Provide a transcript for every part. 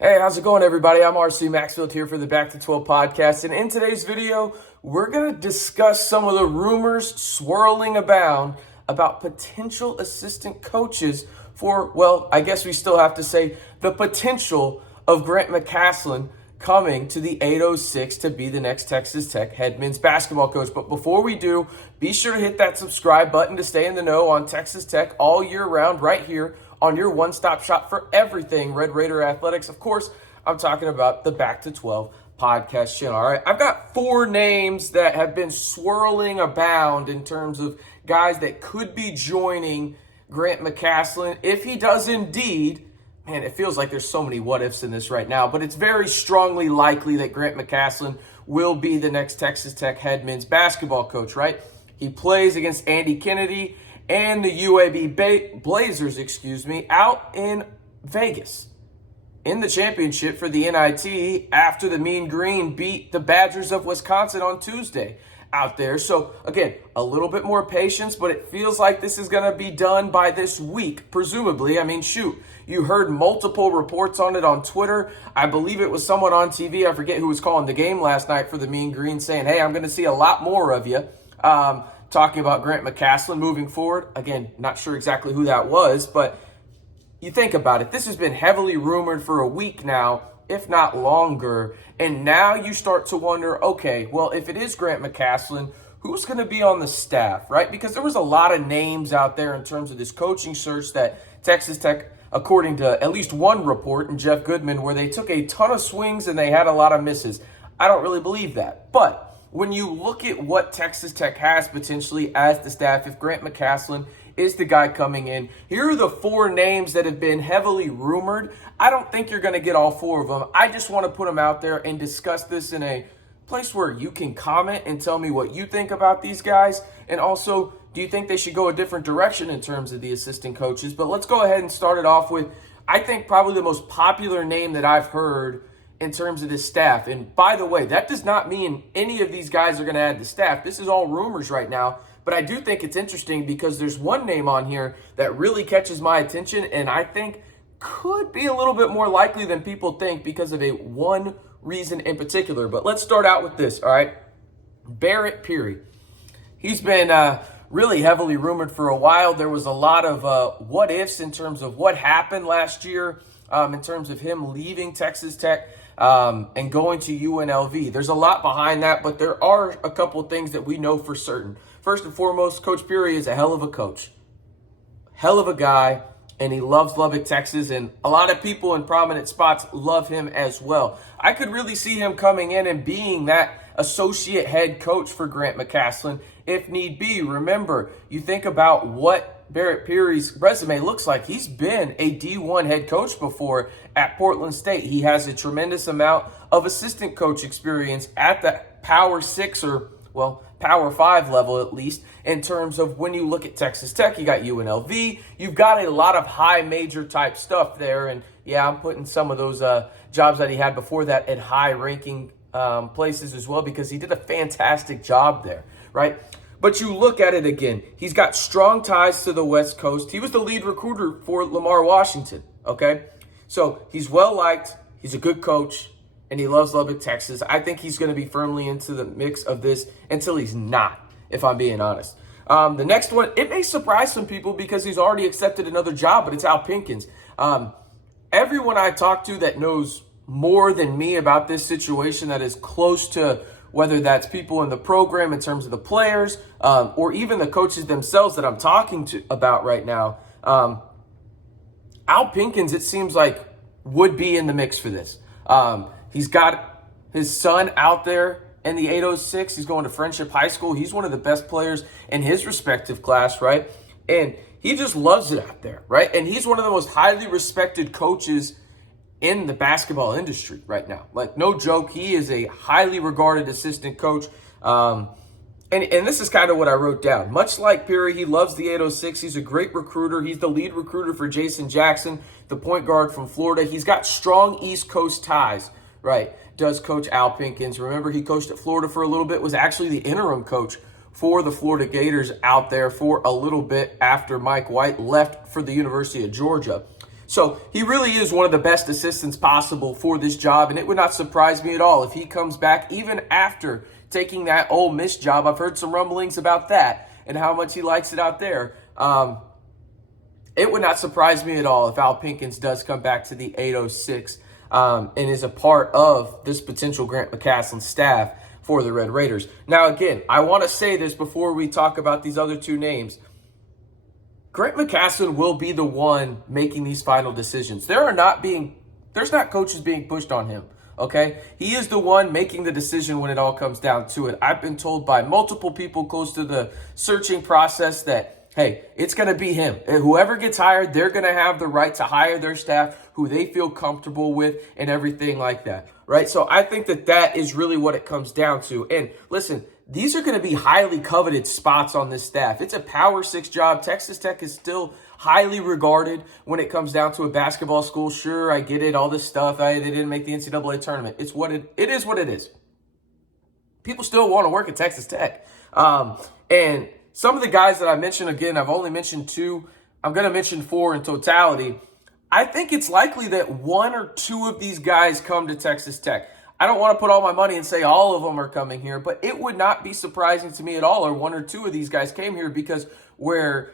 Hey, how's it going, everybody? I'm RC Maxfield here for the Back to 12 podcast. And in today's video, we're going to discuss some of the rumors swirling about potential assistant coaches for, well, I guess we still have to say the potential of Grant McCasland coming to the 806 to be the next Texas Tech head men's basketball coach. But before we do, be sure to hit that subscribe button to stay in the know on Texas Tech all year round right here on your one-stop shop for everything Red Raider athletics. Of course, I'm talking about the Back to 12 podcast channel. All right, I've got 4 names that have been swirling abound in terms of guys that could be joining Grant McCasland if he does indeed. Man, it feels like there's so many what-ifs in this right now, but it's very strongly likely that Grant McCasland will be the next Texas Tech head men's basketball coach, right? He plays against Andy Kennedy and the UAB Blazers, out in Vegas in the championship for the NIT after the Mean Green beat the Badgers of Wisconsin on Tuesday out there. So, again, a little bit more patience, but it feels like this is going to be done by this week, presumably. I mean, shoot, you heard multiple reports on it on Twitter. I believe it was someone on TV, I forget who was calling the game last night for the Mean Green, saying, hey, I'm going to see a lot more of you. Talking about Grant McCasland moving forward. Again, not sure exactly who that was, but you think about it. This has been heavily rumored for a week now, if not longer. And now you start to wonder, okay, well, if it is Grant McCasland, who's going to be on the staff, right? Because there was a lot of names out there in terms of this coaching search that Texas Tech, according to at least one report, and Jeff Goodman, where they took a ton of swings and they had a lot of misses. I don't really believe that. But when you look at what Texas Tech has potentially as the staff, if Grant McCasland is the guy coming in, here are the 4 names that have been heavily rumored. I don't think you're going to get all 4 of them. I just want to put them out there and discuss this in a place where you can comment and tell me what you think about these guys. And also, do you think they should go a different direction in terms of the assistant coaches? But let's go ahead and start it off with, I think, probably the most popular name that I've heard in terms of this staff. And by the way, that does not mean any of these guys are going to add the staff. This is all rumors right now. But I do think it's interesting because there's one name on here that really catches my attention and I think could be a little bit more likely than people think because of one reason in particular. But let's start out with this, all right? Barrett Peary. He's been really heavily rumored for a while. There was a lot of what-ifs in terms of what happened last year in terms of him leaving Texas Tech and going to UNLV. There's a lot behind that, but there are a couple of things that we know for certain. First and foremost, Coach Peary is a hell of a coach, hell of a guy, and he loves Lubbock, Texas, and a lot of people in prominent spots love him as well. I could really see him coming in and being that associate head coach for Grant McCasland if need be. Remember, you think about what Barrett Peary's resume looks like. He's been a D1 head coach before at Portland State. He has a tremendous amount of assistant coach experience at the Power 6 or, well, Power 5 level at least, in terms of when you look at Texas Tech, you got UNLV, you've got a lot of high major type stuff there. And yeah, I'm putting some of those jobs that he had before that at high ranking places as well because he did a fantastic job there, right? But you look at it again, he's got strong ties to the West Coast. He was the lead recruiter for Lamar Washington, okay? So he's well-liked, he's a good coach, and he loves Lubbock, Texas. I think he's going to be firmly into the mix of this until he's not, if I'm being honest. The next one, it may surprise some people because he's already accepted another job, but it's Al Pinkins. Everyone I talk to that knows more than me about this situation, that is close to whether that's people in the program in terms of the players or even the coaches themselves that I'm talking to about right now, Al Pinkins, it seems like, would be in the mix for this. He's got his son out there in the 806. He's going to Friendship High School. He's one of the best players in his respective class, right? And he just loves it out there, right? And he's one of the most highly respected coaches in the basketball industry right now. Like, no joke, he is a highly regarded assistant coach. And this is kind of what I wrote down. Much like Peary, he loves the 806. He's a great recruiter. He's the lead recruiter for Jason Jackson, the point guard from Florida. He's got strong East Coast ties, right? Does Coach Al Pinkins. Remember, he coached at Florida for a little bit, was actually the interim coach for the Florida Gators out there for a little bit after Mike White left for the University of Georgia. So he really is one of the best assistants possible for this job, and it would not surprise me at all if he comes back even after taking that Ole Miss job. I've heard some rumblings about that and how much he likes it out there. It would not surprise me at all if Al Pinkins does come back to the 806 and is a part of this potential Grant McCasland staff for the Red Raiders. Now, again, I want to say this before we talk about these other two names. Grant McCasland will be the one making these final decisions. There's not coaches being pushed on him, okay? He is the one making the decision when it all comes down to it. I've been told by multiple people close to the searching process that, hey, it's going to be him. And whoever gets hired, they're going to have the right to hire their staff who they feel comfortable with and everything like that, right? So I think that is really what it comes down to. And listen, these are going to be highly coveted spots on this staff. It's a Power 6 job. Texas Tech is still highly regarded when it comes down to a basketball school. Sure, I get it, all this stuff. They didn't make the NCAA tournament. It is what it is. People still want to work at Texas Tech. And some of the guys that I mentioned, again, I've only mentioned 2. I'm going to mention 4 in totality. I think it's likely that 1 or 2 of these guys come to Texas Tech. I don't want to put all my money and say all of them are coming here, but it would not be surprising to me at all, or 1 or 2 of these guys came here, because where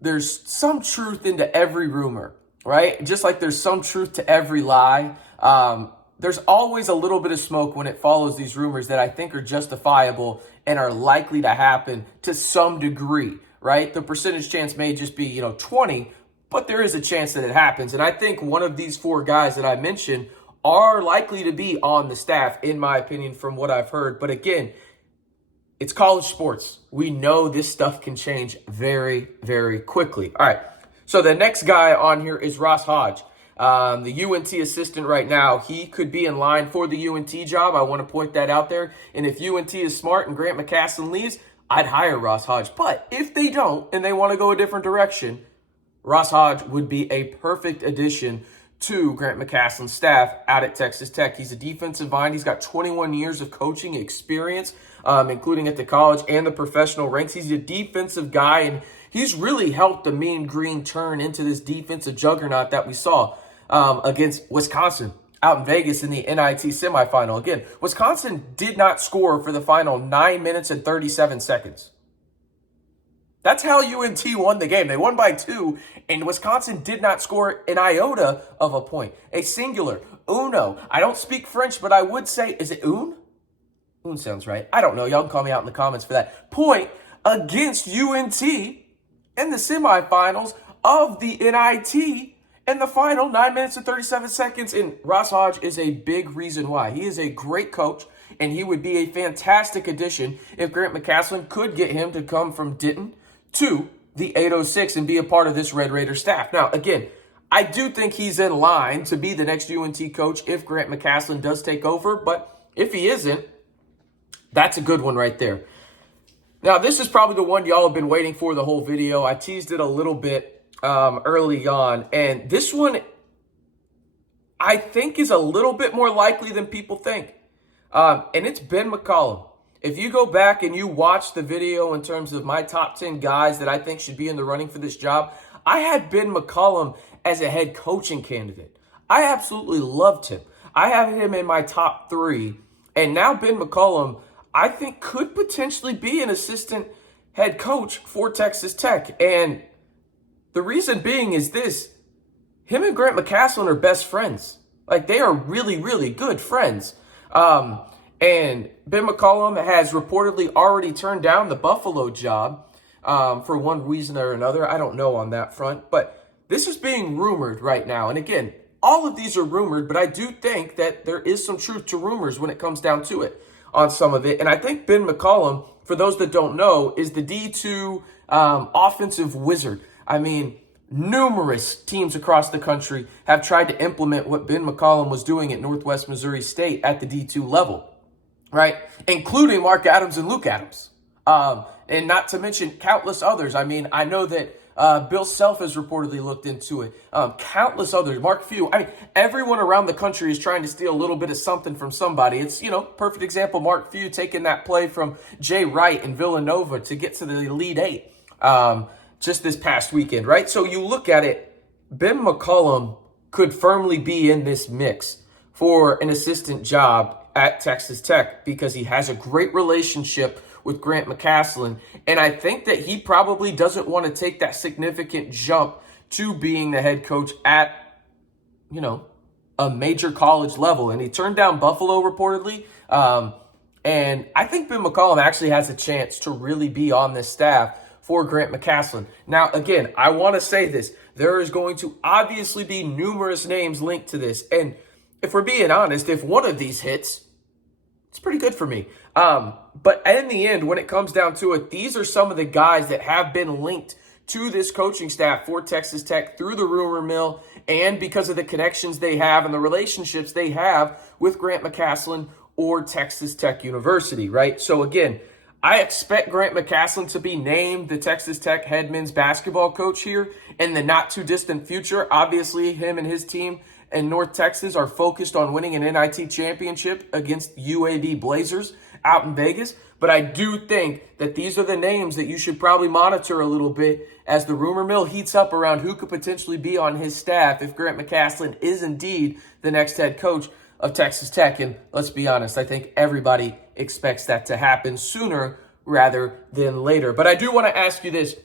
there's some truth into every rumor, right? Just like there's some truth to every lie, there's always a little bit of smoke when it follows these rumors that I think are justifiable and are likely to happen to some degree, right? The percentage chance may just be, 20, but there is a chance that it happens. And I think one of these 4 guys that I mentioned are likely to be on the staff, in my opinion, from what I've heard. But again, it's college sports. We know this stuff can change very, very quickly. All right, so the next guy on here is Ross Hodge, the UNT assistant right now. He could be in line for the UNT job. I want to point that out there. And if UNT is smart and Grant McCasland leaves, I'd hire Ross Hodge. But if they don't and they want to go a different direction, Ross Hodge would be a perfect addition to Grant McCasland's staff out at Texas Tech. He's a defensive mind. He's got 21 years of coaching experience, including at the college and the professional ranks. He's a defensive guy, and he's really helped the Mean Green turn into this defensive juggernaut that we saw against Wisconsin out in Vegas in the NIT semifinal. Again, Wisconsin did not score for the final 9 minutes and 37 seconds. That's how UNT won the game. They won by 2, and Wisconsin did not score an iota of a point. A singular, uno. I don't speak French, but I would say, is it un? Un sounds right. I don't know. Y'all can call me out in the comments for that. Point against UNT in the semifinals of the NIT in the final 9 minutes and 37 seconds. And Ross Hodge is a big reason why. He is a great coach, and he would be a fantastic addition if Grant McCasland could get him to come from Denton to the 806 and be a part of this Red Raider staff. Now, again, I do think he's in line to be the next UNT coach if Grant McCasland does take over, but if he isn't, that's a good one right there. Now, this is probably the one y'all have been waiting for the whole video. I teased it a little bit early on, and this one I think is a little bit more likely than people think, and it's Ben McCollum. If you go back and you watch the video in terms of my top 10 guys that I think should be in the running for this job, I had Ben McCollum as a head coaching candidate. I absolutely loved him. I have him in my top 3. And now Ben McCollum, I think, could potentially be an assistant head coach for Texas Tech. And the reason being is this. Him and Grant McCasland are best friends. Like, they are really, really good friends. And Ben McCollum has reportedly already turned down the Buffalo job for one reason or another. I don't know on that front, but this is being rumored right now. And again, all of these are rumored, but I do think that there is some truth to rumors when it comes down to it on some of it. And I think Ben McCollum, for those that don't know, is the D2 offensive wizard. I mean, numerous teams across the country have tried to implement what Ben McCollum was doing at Northwest Missouri State at the D2 level. Right, including Mark Adams and Luke Adams, and not to mention countless others. I mean, I know that Bill Self has reportedly looked into it. Countless others, Mark Few. I mean, everyone around the country is trying to steal a little bit of something from somebody. It's, perfect example, Mark Few taking that play from Jay Wright and Villanova to get to the Elite Eight just this past weekend, right? So you look at it, Ben McCollum could firmly be in this mix for an assistant job at Texas Tech because he has a great relationship with Grant McCasland. And I think that he probably doesn't want to take that significant jump to being the head coach at, a major college level. And he turned down Buffalo reportedly. And I think Ben McCollum actually has a chance to really be on this staff for Grant McCasland. Now, again, I want to say this. There is going to obviously be numerous names linked to this. And if we're being honest, if one of these hits, it's pretty good for me. But in the end, when it comes down to it, these are some of the guys that have been linked to this coaching staff for Texas Tech through the rumor mill and because of the connections they have and the relationships they have with Grant McCasland or Texas Tech University, right? So again, I expect Grant McCasland to be named the Texas Tech head men's basketball coach here in the not too distant future. Obviously, him and his team in North Texas are focused on winning an NIT championship against UAB Blazers out in Vegas. But I do think that these are the names that you should probably monitor a little bit as the rumor mill heats up around who could potentially be on his staff if Grant McCasland is indeed the next head coach of Texas Tech. And let's be honest, I think everybody expects that to happen sooner rather than later. But I do want to ask you this.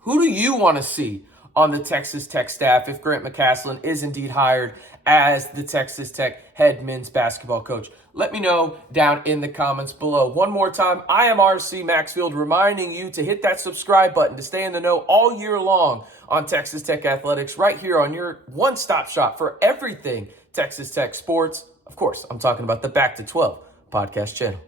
Who do you want to see on the Texas Tech staff if Grant McCasland is indeed hired as the Texas Tech head men's basketball coach? Let me know down in the comments below. One more time, I am RC Maxfield reminding you to hit that subscribe button to stay in the know all year long on Texas Tech athletics right here on your one-stop shop for everything Texas Tech sports. Of course, I'm talking about the Back to 12 podcast channel.